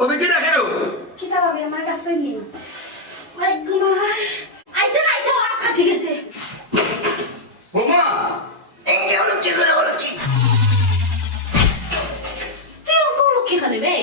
ও বেটি ডাকে রো কিতা ভাবে আমার কাছে নি আই গুমাই আইতে ওরা খাটি গেছে বোমা এই হলো কি করে হলো কি তুই তো লুকি খালি বে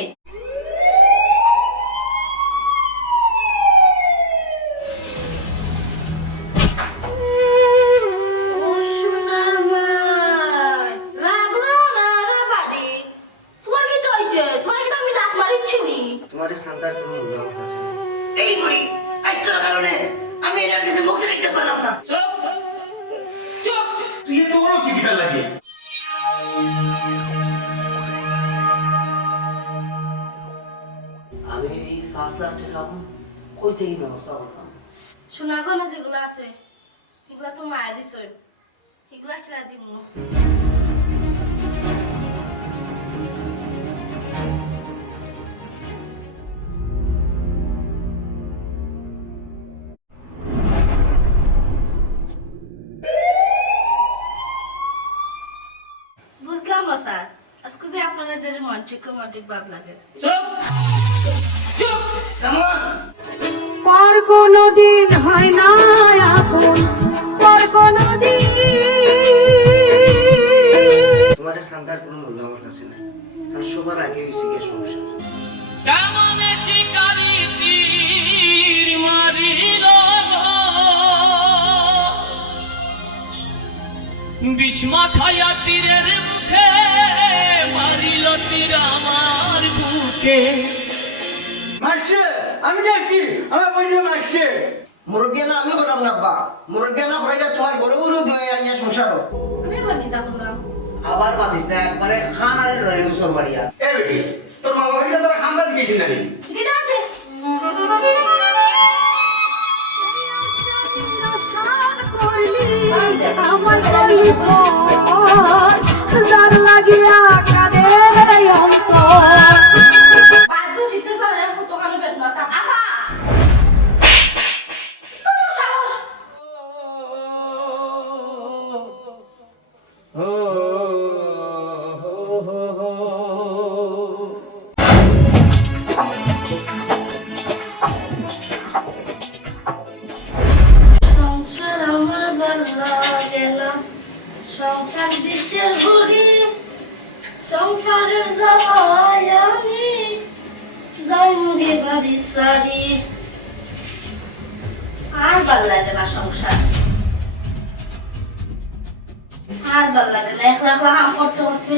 তোমার খান্দার কোনো মূল্য আমার কাছে নেই। এই বুড়ি আজ তোর কারণে আমি এর কাছে মুক্তি দিতে পারলাম না চুপ চুপ তুই তো বড় কি দিতে লাগে আমি এই 5 লাখ টাকা কই থেকে ব্যবস্থা করতাম? সোনা গয়না যেগুলো আছে এগুলা তো মায়া দিছ এগুলা খেলা দিব বুঝলাম না স্যার আজকে যে আপনারা যে রোমান্টিক ভাব লাগে চুপ চুপ কেমন পর কোনদিন হয় না আপন পর কোনদিন তোমার খান্দার কোনো মূল্য আমার কাছে নাই। আর সবার আগে হইছে গিয়ে সংসার। কামনে শিকারি তীর মারিল বিস্মা খায়া তীরের মুখে মারিল তীর আমার বুকে মাসে আমি যাচ্ছি আমার বইটা মাসে মুরব্বিয়ানা আমি করলাম না আব্বা। মুরব্বিয়ানা করাইয়া তোমার বড় বড় দিয়ে আইয়া সংসারও। আমি আবার কিতা করলাম আবার বাতিস না একবারে খান আর লড়াই মুসল মারিয়া। এ বেটি তোর মা বাবা কি তোরা খামবাজ গেছিস নানি কি জানতে আমার কলি যার লাগিয়া কাঁদে অন্তর বাদু জিতে পারে কত কানে বেদনা তা আফা তোর সাহস সংসার আমার ভালো গেল সংসার বিশ্বের ঘুরি সংসারের সবাই আমি যাইমুগে বাড়ি সারি আর ভাল লাগে না সংসার আর ভাল লাগে না একলা একলা কাম করতে করতে